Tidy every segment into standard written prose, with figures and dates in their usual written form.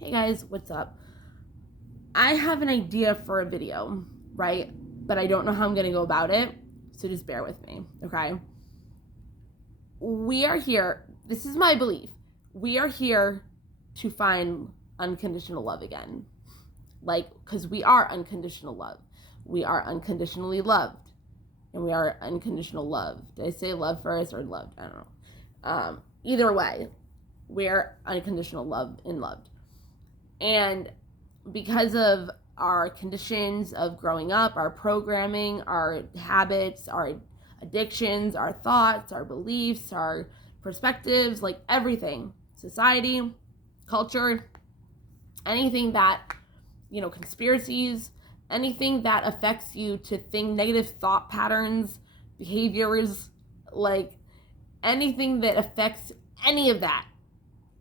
Hey guys, what's up? I have an idea for a video, right? But I don't know how I'm gonna go about it, so just bear with me, okay? We are here, this is my belief. We are here to find unconditional love again. Because we are unconditional love. We are unconditionally loved. And we are unconditional love. Did I say love first or loved? I don't know. Either way, we're unconditional love and loved. And because of our conditions of growing up, our programming, our habits, our addictions, our thoughts, our beliefs, our perspectives, like everything, society, culture, anything that, conspiracies, anything that affects you to think negative thought patterns, behaviors, like anything that affects any of that,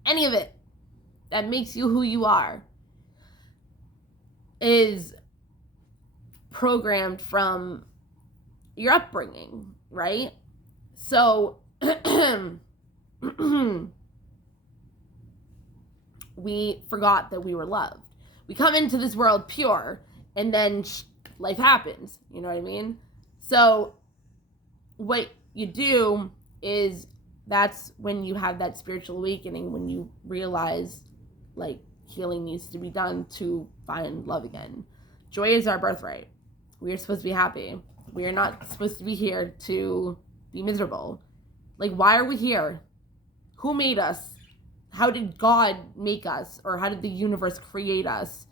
any of it that makes you who you are is programmed from your upbringing, right? So we forgot that we were loved. We come into this world pure, and then life happens, you know what I mean? So what you do is that's when you have that spiritual awakening, when you realize like healing needs to be done to find love again. Joy is our birthright. We are supposed to be happy. We are not supposed to be here to be miserable. Like, why are we here? Who made us? How did God make us? Or how did the universe create us?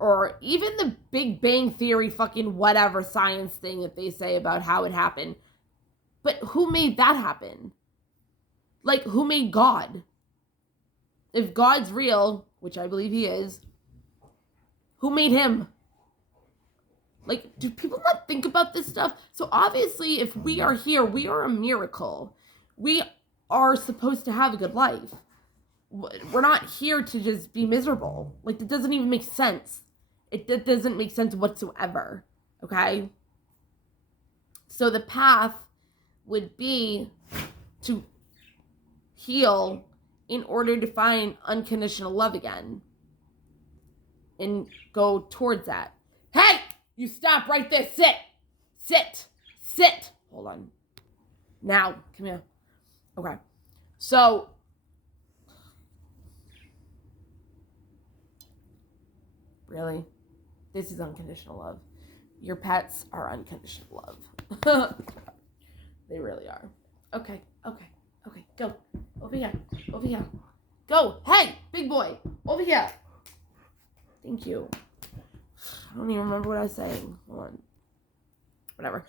Or even the Big Bang Theory fucking whatever science thing that they say about how it happened. But who made that happen? Like, who made God? If God's real, which I believe he is, who made him? Like, do people not think about this stuff? So obviously, if we are here, we are a miracle. We are supposed to have a good life. We're not here to just be miserable. Like, that doesn't even make sense. That doesn't make sense whatsoever. Okay? So the path would be to heal in order to find unconditional love again. And go towards that. Hey! You stop right there. Sit. Sit. Sit. Hold on. Now, come here. Okay. So, really? This is unconditional love. Your pets are unconditional love. They really are. Okay. Go. Over here. Go. Hey, big boy. Over here. Thank you. I don't even remember what I was saying. Hold on. Whatever.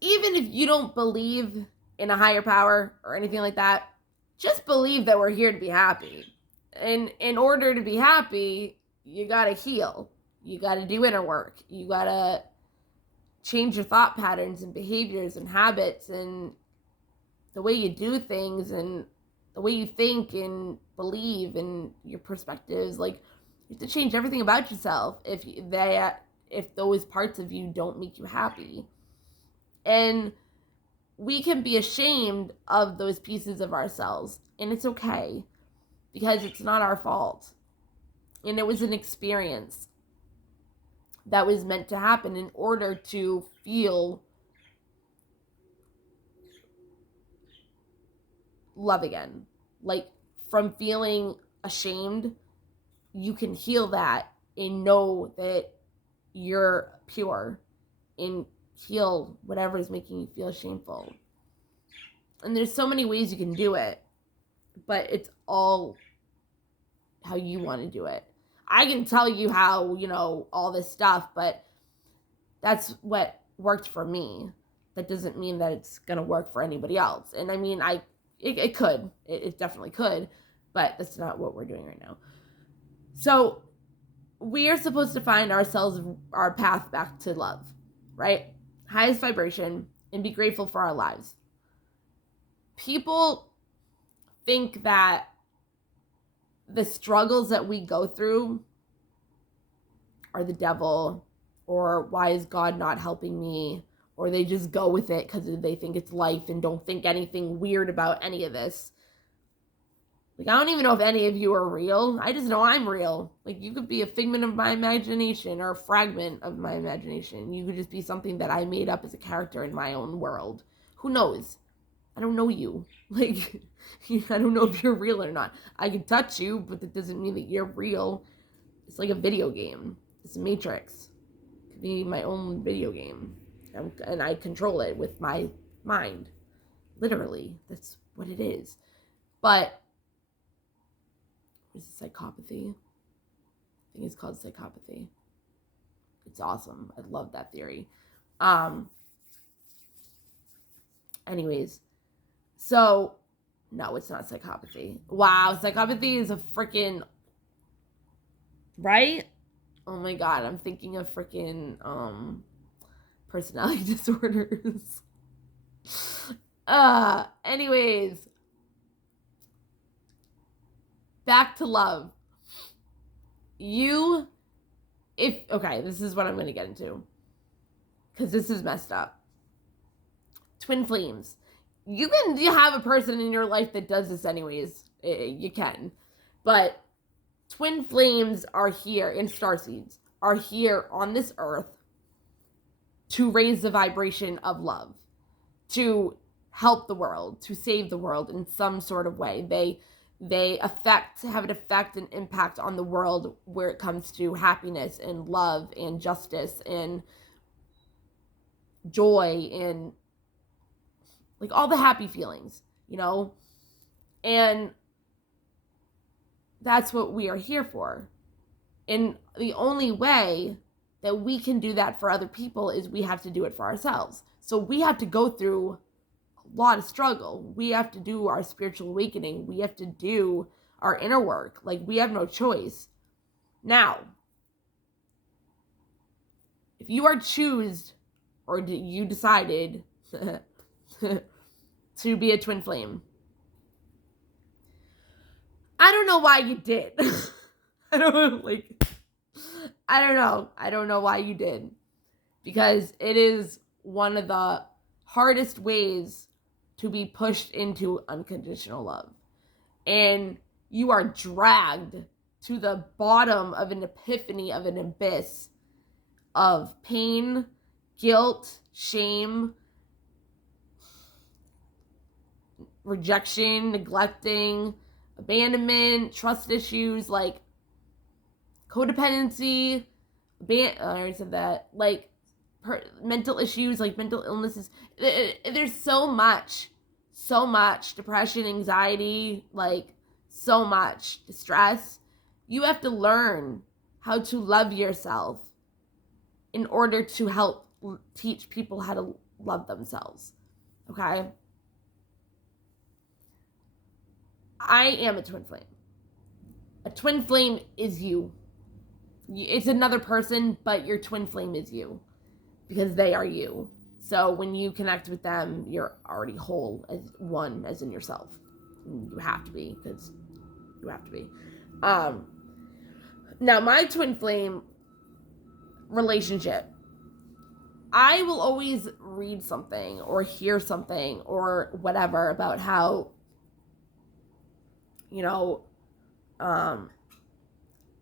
Even if you don't believe in a higher power or anything like that, just believe that we're here to be happy. And in order to be happy, you gotta heal. You gotta do inner work. You gotta change your thought patterns and behaviors and habits and the way you do things and the way you think and believe and your perspectives. Like, you have to change everything about yourself if those parts of you don't make you happy. And we can be ashamed of those pieces of ourselves. And it's okay. Because it's not our fault. And it was an experience that was meant to happen in order to feel love again. Like, from feeling ashamed, you can heal that and know that you're pure and heal whatever is making you feel shameful. And there's so many ways you can do it, but it's all how you want to do it. I can tell you how, all this stuff, but that's what worked for me. That doesn't mean that it's going to work for anybody else. And I mean, it could. It definitely could, but that's not what we're doing right now. So we are supposed to find ourselves, our path back to love, right? Highest vibration, and be grateful for our lives. People think that the struggles that we go through are the devil, or why is God not helping me, or they just go with it because they think it's life and don't think anything weird about any of this. Like, I don't even know if any of you are real. I just know I'm real. Like, you could be a figment of my imagination or a fragment of my imagination. You could just be something that I made up as a character in my own world. Who knows? I don't know you. Like, I don't know if you're real or not. I can touch you, but that doesn't mean that you're real. It's like a video game. It's a Matrix. It could be my own video game. And I control it with my mind. Literally. That's what it is. But is it psychopathy? I think it's called psychopathy. It's awesome. I love that theory. Anyways, so no, it's not psychopathy. Wow, psychopathy is a freaking right? Oh my god, I'm thinking of freaking personality disorders. Anyways, back to love. This is what I'm going to get into. Because this is messed up. Twin flames. You can have a person in your life that does this anyways. You can. But twin flames are here, and starseeds are here on this earth to raise the vibration of love. To help the world. To save the world in some sort of way. They have an effect and impact on the world where it comes to happiness and love and justice and joy and like all the happy feelings, you know? And that's what we are here for. And the only way that we can do that for other people is we have to do it for ourselves. So we have to go through a lot of struggle. We have to do our spiritual awakening. We have to do our inner work. Like, we have no choice. Now, if you are you decided to be a twin flame, I don't know why you did. I don't know. I don't know why you did. Because it is one of the hardest ways to be pushed into unconditional love. And you are dragged to the bottom of an epiphany of an abyss of pain, guilt, shame, rejection, neglecting, abandonment, trust issues, like codependency, I already said that, like mental issues, like mental illnesses. There's so much depression, anxiety, like so much distress. You have to learn how to love yourself in order to help teach people how to love themselves. Okay? I am a twin flame. A twin flame is you. It's another person, but your twin flame is you. Because they are you. So when you connect with them, you're already whole as one, as in yourself. You have to be, because you have to be. Now, my twin flame relationship, I will always read something or hear something or whatever about how,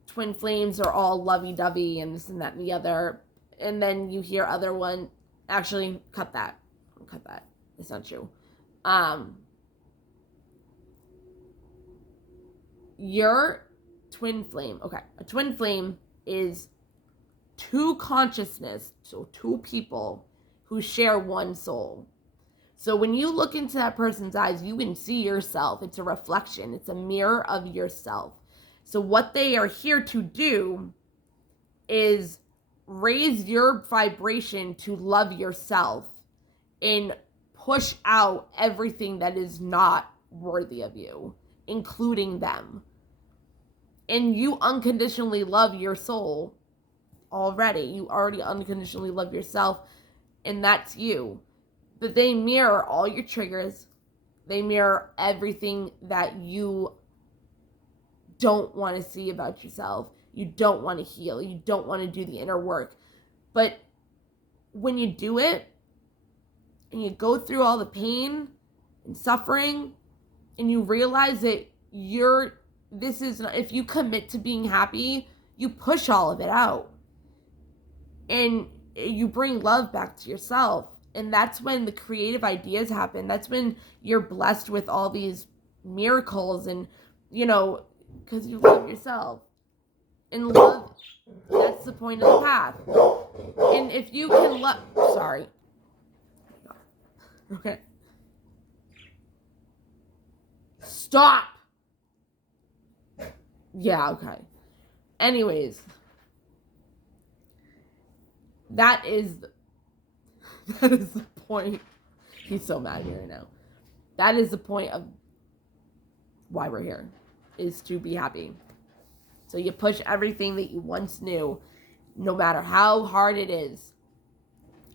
twin flames are all lovey-dovey and this and that and the other. And then you hear other one, actually, cut that. It's not true. Your twin flame, a twin flame is two consciousness, so two people who share one soul. So when you look into that person's eyes, you can see yourself. It's a reflection. It's a mirror of yourself. So what they are here to do is raise your vibration to love yourself and push out everything that is not worthy of you, including them. And you unconditionally love your soul already. You already unconditionally love yourself, and that's you. But they mirror all your triggers. They mirror everything that you don't want to see about yourself. You don't want to heal. You don't want to do the inner work. But when you do it, and you go through all the pain and suffering, and you realize that if you commit to being happy, you push all of it out. And you bring love back to yourself. And that's when the creative ideas happen. That's when you're blessed with all these miracles and, because you love yourself. And love, that's the point of the path. And if you can love, sorry. Okay. Stop. Yeah, okay. Anyways, that is the point. He's so mad at me right now. That is the point of why we're here, is to be happy. So you push everything that you once knew, no matter how hard it is,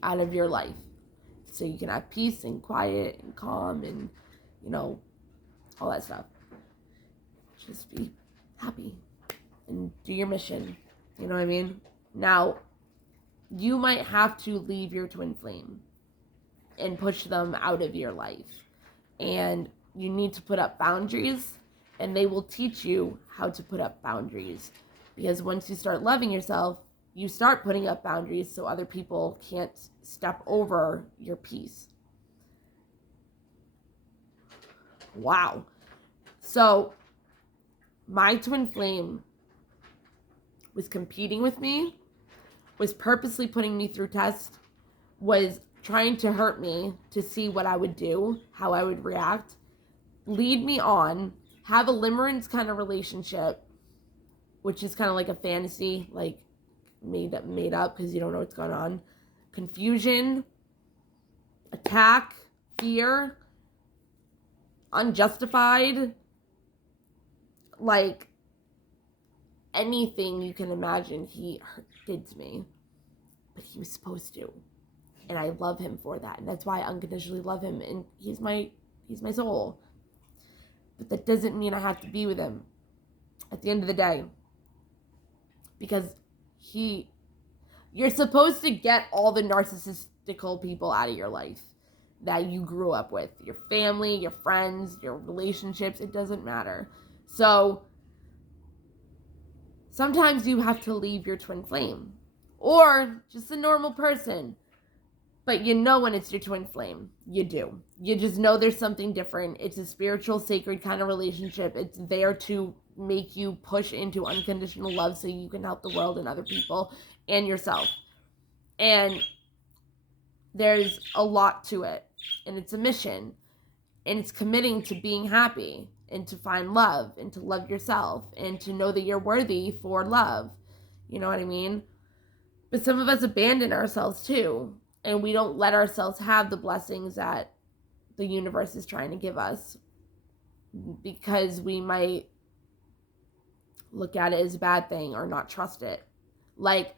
out of your life. So you can have peace and quiet and calm and, all that stuff. Just be happy and do your mission. You know what I mean? Now, you might have to leave your twin flame and push them out of your life. And you need to put up boundaries, and they will teach you how to put up boundaries. Because once you start loving yourself, you start putting up boundaries so other people can't step over your peace. Wow. So, my twin flame was competing with me, was purposely putting me through tests, was trying to hurt me to see what I would do, how I would react, lead me on, have a limerence kind of relationship, which is kind of like a fantasy, like made up because you don't know what's going on, confusion, attack, fear, unjustified, like anything you can imagine he did to me, but he was supposed to, and I love him for that, and that's why I unconditionally love him, and he's my soul. But that doesn't mean I have to be with him at the end of the day, because you're supposed to get all the narcissistical people out of your life that you grew up with, your family, your friends, your relationships, it doesn't matter. So sometimes you have to leave your twin flame, or just a normal person. But when it's your twin flame. You do. You just know there's something different. It's a spiritual, sacred kind of relationship. It's there to make you push into unconditional love so you can help the world and other people and yourself. And there's a lot to it. And it's a mission. And it's committing to being happy and to find love and to love yourself and to know that you're worthy for love. You know what I mean? But some of us abandon ourselves too. And we don't let ourselves have the blessings that the universe is trying to give us, because we might look at it as a bad thing or not trust it. Like,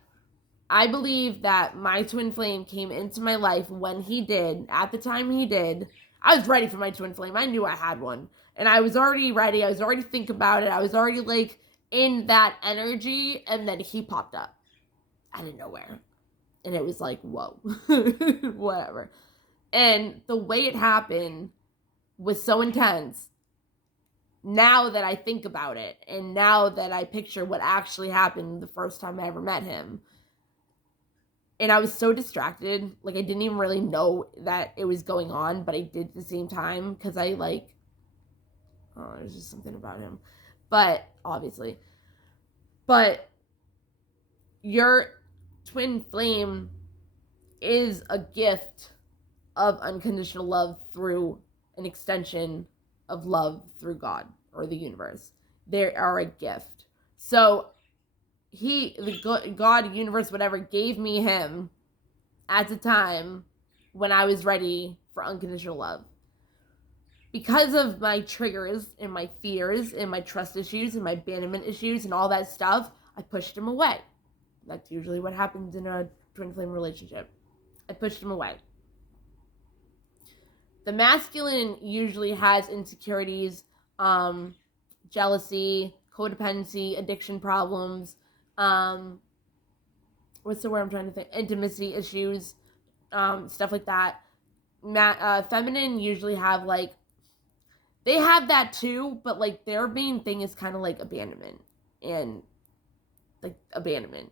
I believe that my twin flame came into my life when he did, at the time he did. I was ready for my twin flame. I knew I had one. And I was already ready. I was already thinking about it. I was already like in that energy. And then he popped up out of nowhere. And it was like, whoa, whatever. And the way it happened was so intense. Now that I think about it, and now that I picture what actually happened the first time I ever met him, and I was so distracted, like I didn't even really know that it was going on, but I did at the same time, because there's just something about him. But, obviously. But, your twin flame is a gift of unconditional love through an extension of love through God or the universe. They are a gift. So God, universe, whatever, gave me him at the time when I was ready for unconditional love. Because of my triggers and my fears and my trust issues and my abandonment issues and all that stuff, I pushed him away. That's usually what happens in a twin flame relationship. I pushed him away. The masculine usually has insecurities, jealousy, codependency, addiction problems, what's the word I'm trying to think? Intimacy issues, stuff like that. Feminine usually have like they have that too, but like their main thing is kind of like abandonment and like abandonment.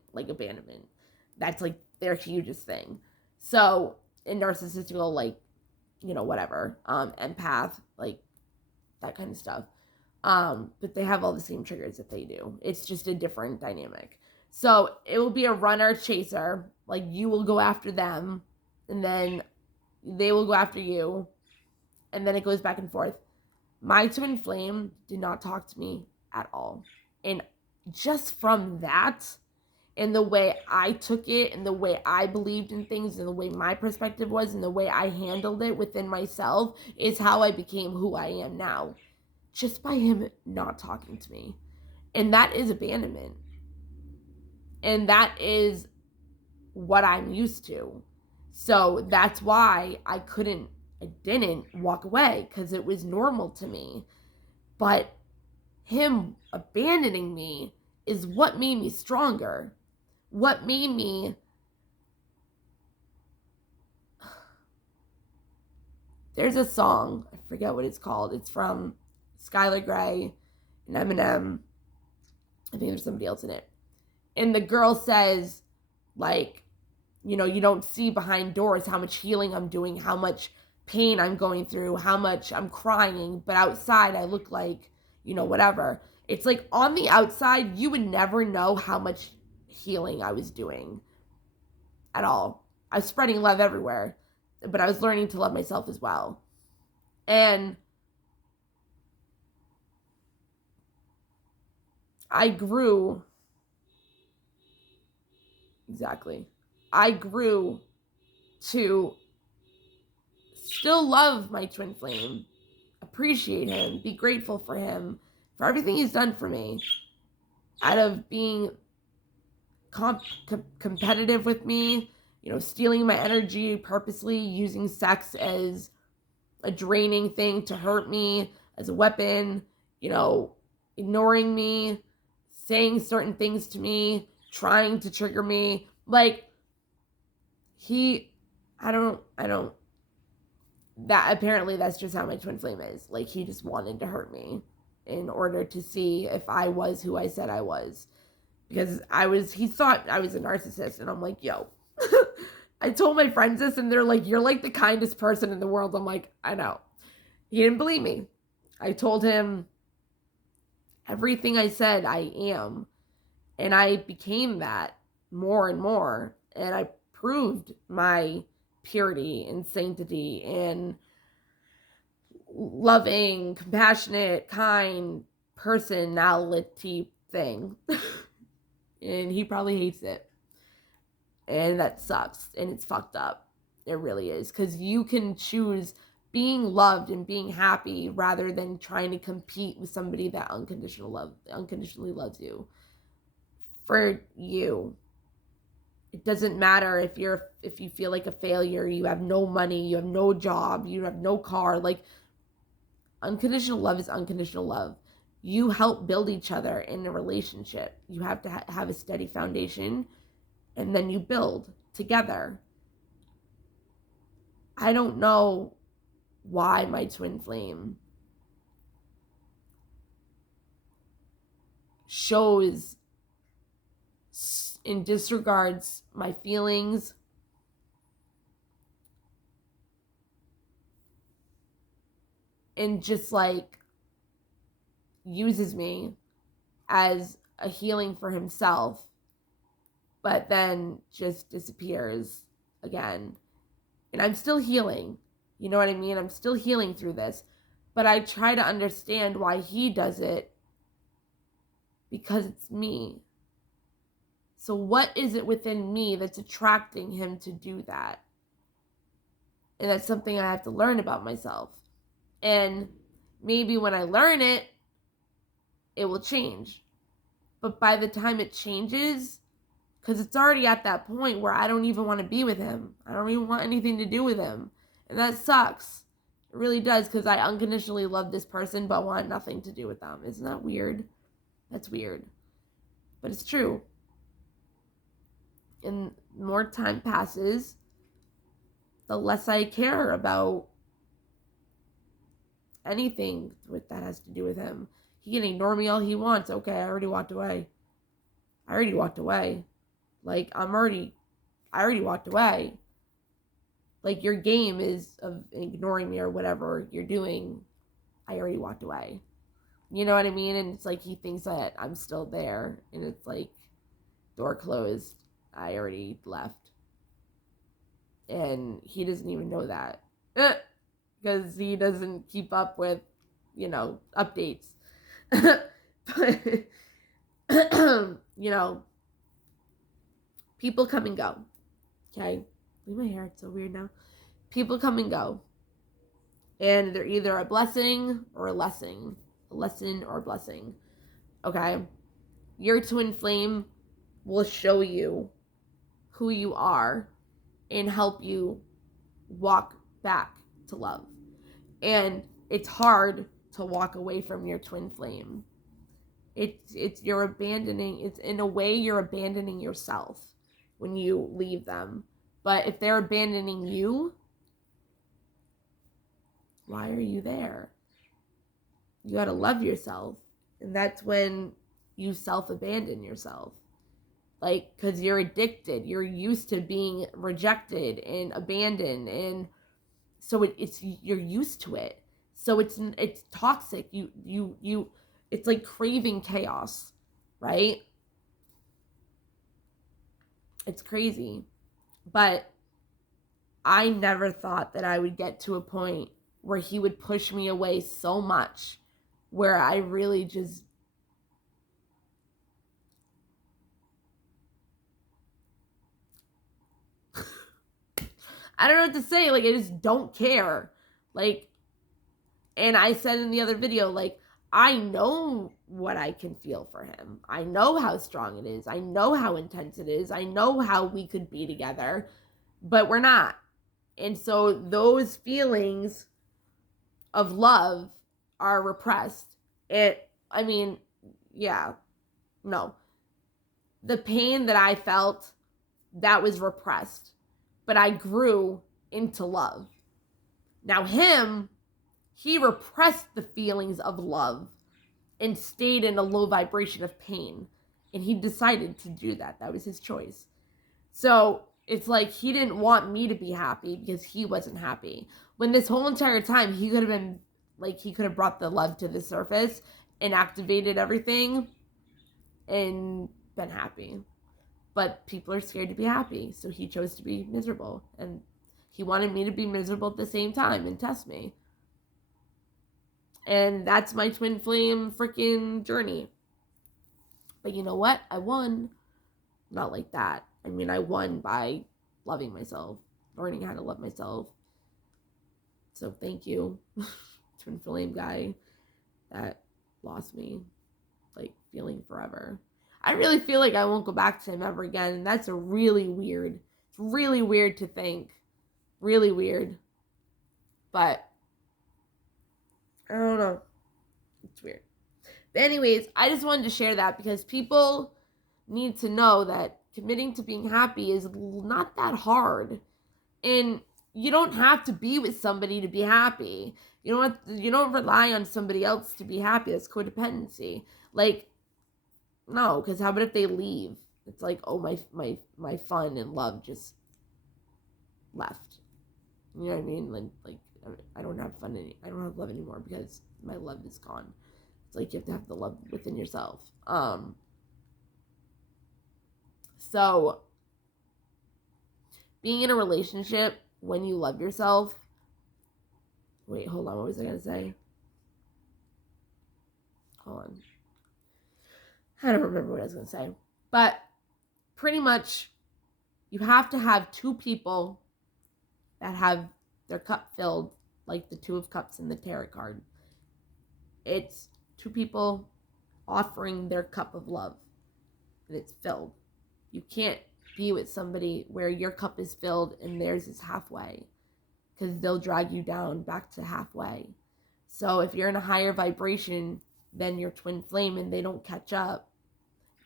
That's like their hugest thing. So in narcissistical, like, whatever, empath, like that kind of stuff. But they have all the same triggers that they do. It's just a different dynamic. So it will be a runner chaser. Like you will go after them, and then they will go after you, and then it goes back and forth. My twin flame did not talk to me at all. And just from that, and the way I took it, and the way I believed in things, and the way my perspective was, and the way I handled it within myself, is how I became who I am now. Just by him not talking to me. And that is abandonment. And that is what I'm used to. So that's why I didn't walk away, because it was normal to me. But him abandoning me is what made me stronger. What made me... There's a song, I forget what it's called. It's from Skylar Grey and Eminem. I think there's somebody else in it. And the girl says, like, you don't see behind doors how much healing I'm doing, how much pain I'm going through, how much I'm crying, but outside I look like, whatever. It's like on the outside, you would never know how much healing I was doing at all. I was spreading love everywhere, but I was learning to love myself as well. And I grew. Exactly. I grew to still love my twin flame, appreciate him, be grateful for him, for everything he's done for me, out of being competitive with me, stealing my energy purposely, using sex as a draining thing to hurt me, as a weapon, ignoring me, saying certain things to me, trying to trigger me. Like, I don't, that apparently that's just how my twin flame is. Like, he just wanted to hurt me in order to see if I was who I said I was. Because he thought I was a narcissist, and I'm like, yo. I told my friends this, and they're like, you're like the kindest person in the world. I'm like, I know. He didn't believe me. I told him everything I said I am, and I became that more and more, and I proved my purity and sanctity and loving, compassionate, kind personality thing. And he probably hates it. And that sucks. And it's fucked up. It really is. Because you can choose being loved and being happy rather than trying to compete with somebody that unconditionally loves you. For you. It doesn't matter if you feel like a failure, you have no money, you have no job, you have no car. Like, unconditional love is unconditional love. You help build each other in a relationship. You have to have a steady foundation, and then you build together. I don't know why my twin flame shows and disregards my feelings, and just like uses me as a healing for himself, but then just disappears again. And I'm still healing. You know what I mean? I'm still healing through this. But I try to understand why he does it, because it's me. So what is it within me that's attracting him to do that? And that's something I have to learn about myself. And maybe when I learn it, it will change. But by the time it changes, because it's already at that point where I don't even want to be with him. I don't even want anything to do with him. And that sucks. It really does, because I unconditionally love this person but want nothing to do with them. Isn't that weird? That's weird. But it's true. And more time passes, the less I care about anything that has to do with him. He can ignore me all he wants. Okay, I already walked away. Like, I already walked away. Like, your game is of ignoring me or whatever you're doing. I already walked away. You know what I mean? And it's like he thinks that I'm still there. And it's like, door closed. I already left. And he doesn't even know that. Because he doesn't keep up with, updates. But, people come and go. Okay? Leave my hair, it's so weird now. People come and go. And they're either a blessing or a lesson. A lesson or a blessing. Okay? Your twin flame will show you who you are and help you walk back to love. And it's hard to walk away from your twin flame. You're abandoning, it's in a way you're abandoning yourself when you leave them. But if they're abandoning you, why are you there? You gotta love yourself. And that's when you self-abandon yourself. Like, because you're addicted. You're used to being rejected and abandoned. And so you're used to it. So it's toxic. It's like craving chaos, right? It's crazy. But I never thought that I would get to a point where he would push me away so much where I really just I don't know what to say. Like, I just don't care. Like, and I said in the other video, like, I know what I can feel for him. I know how strong it is. I know how intense it is. I know how we could be together, but we're not. And so those feelings of love are repressed. The pain that I felt, that was repressed. But I grew into love. Now he repressed the feelings of love and stayed in a low vibration of pain. And he decided to do that. That was his choice. So it's like he didn't want me to be happy because he wasn't happy. When this whole entire time he could have brought the love to the surface and activated everything and been happy. But people are scared to be happy. So he chose to be miserable. And he wanted me to be miserable at the same time and test me. And that's my twin flame freaking journey. But you know what? I won. Not like that. I mean, I won by loving myself, learning how to love myself. So thank you, twin flame guy that lost me, like, feeling forever. I really feel like I won't go back to him ever again. And that's it's really weird to think. Really weird. But I don't know. It's weird. But anyways, I just wanted to share that because people need to know that committing to being happy is not that hard. And you don't have to be with somebody to be happy. You don't rely on somebody else to be happy. That's codependency. Like, no, because how about if they leave? It's like, oh, my fun and love just left. You know what I mean? Like I don't have fun I don't have love anymore because my love is gone. It's like you have to have the love within yourself. So being in a relationship when you love yourself. Wait, hold on. What was I gonna say? Hold on. I don't remember what I was gonna say. But pretty much, you have to have two people that have their cup filled, like the Two of Cups in the tarot card. It's two people offering their cup of love, and it's filled. You can't be with somebody where your cup is filled and theirs is halfway, because they'll drag you down back to halfway. So if you're in a higher vibration than your twin flame and they don't catch up,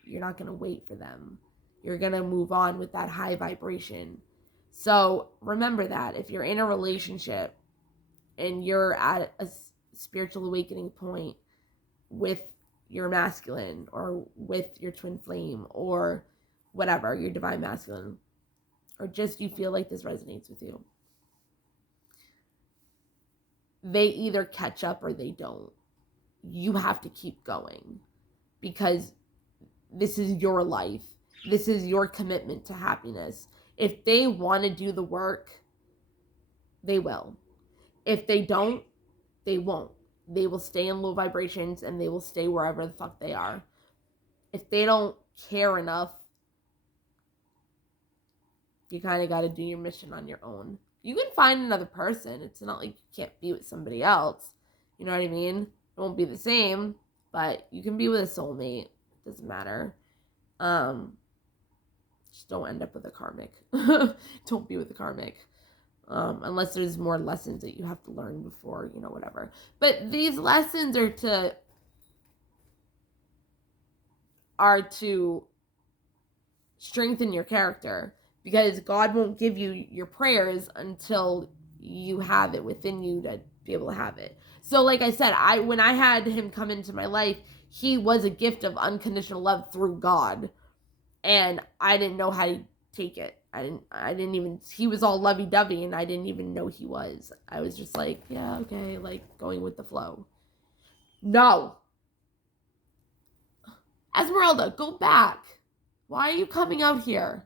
you're not going to wait for them. You're going to move on with that high vibration. So remember that if you're in a relationship and you're at spiritual awakening point with your masculine or with your twin flame or whatever, your divine masculine, or just you feel like this resonates with you, they either catch up or they don't. You have to keep going because this is your life. This is your commitment to happiness. If they want to do the work, they will. If they don't, they won't. They will stay in low vibrations and they will stay wherever the fuck they are. If they don't care enough, you kind of got to do your mission on your own. You can find another person. It's not like you can't be with somebody else. You know what I mean? It won't be the same, but you can be with a soulmate. It doesn't matter. Just don't end up with a karmic. Don't be with a karmic. Unless there's more lessons that you have to learn before, whatever. But these lessons are to strengthen your character, because God won't give you your prayers until you have it within you to be able to have it. So like I said, when I had him come into my life, he was a gift of unconditional love through God. And I didn't know how to take it. I didn't even, he was all lovey-dovey and I didn't even know he was. I was just like, yeah, okay, like going with the flow. No. Esmeralda, go back. Why are you coming out here?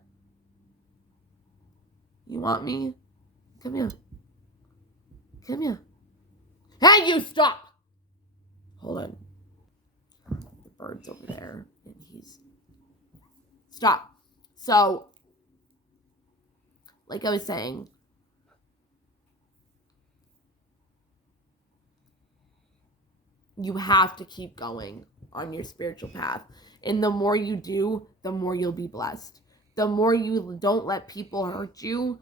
You want me? Come here. Come here. Hey, you stop! Hold on. The bird's over there and he's... Stop. So, like I was saying, you have to keep going on your spiritual path. And the more you do, the more you'll be blessed. The more you don't let people hurt you,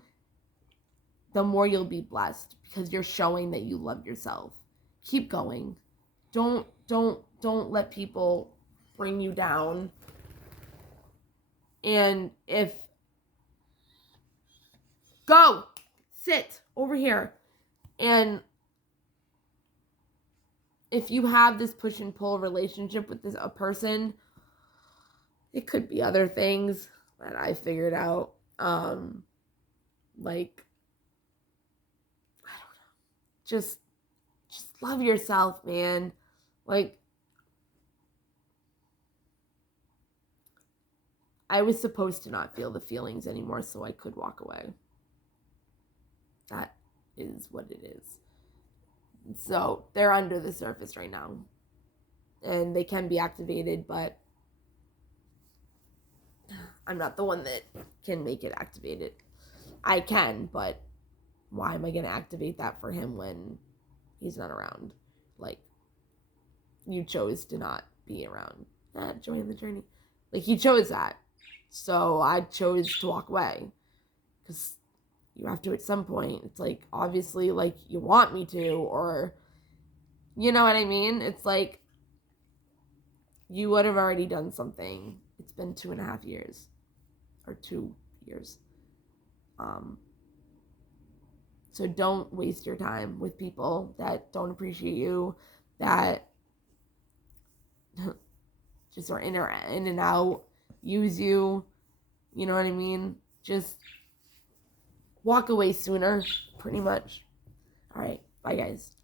the more you'll be blessed, because you're showing that you love yourself. Keep going. Don't let people bring you down. And go, sit over here. And if you have this push and pull relationship with a person, it could be other things that I figured out. Like, I don't know. Just love yourself, man. Like, I was supposed to not feel the feelings anymore so I could walk away. That is what it is. So they're under the surface right now. And they can be activated, but I'm not the one that can make it activated. I can, but why am I going to activate that for him when he's not around? Like, you chose to not be around. Join the journey. Like, you chose that. So I chose to walk away. Because you have to at some point. It's like, obviously, like, you want me to, or, you know what I mean? It's like, you would have already done something. It's been 2.5 years. Or 2 years. So don't waste your time with people that don't appreciate you, that just are in and out, use you, you know what I mean? Just walk away sooner, pretty much. All right, bye guys.